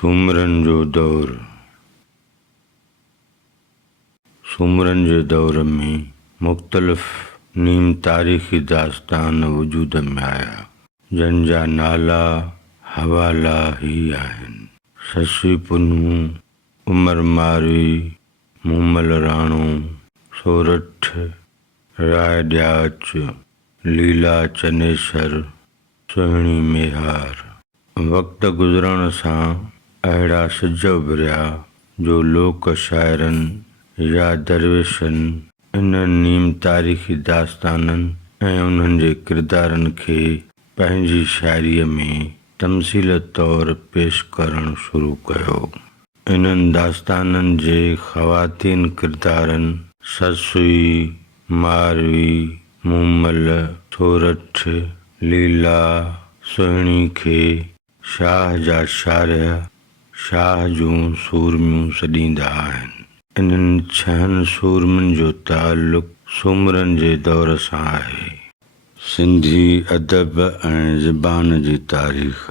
सुमरन जो दौर। सुमरन जे दौर में मुख़्तलिफ़ नीम तारीख़ी दास्तान वजूद में आया, जंहिंजा नाला हवाला ही आहिनि: ससी पुनू, उमर मारवी, मूमल राणो, सोरठ, राय ॾियाच, लीला चनेसर, सुहिणी मेहार। वक़्त गुज़रण सां अहिड़ा सिज उभरिया जो लोक शाइरनि या दरवेशनि इन्हनि नीम तारीख़ी दास्ताननि ऐं उन्हनि जे किरदारनि खे पंहिंजी शाइरीअ में तमसील तौरु पेश करणु शुरू कयो। इन्हनि दास्ताननि जे ख़वातीन किरदारनि ससुई, मारवी, मूमल, सोरठ, लीला, सुहिणी खे शाह जा शारिया, शाह जूं सूरमियूं सॾींदा आहिनि। इन्हनि छहनि सूरमियुनि जो ताल्लुक़ सुमरन जे दौर सां आहे। सिंधी अदब ऐं ज़बान जी तारीख़।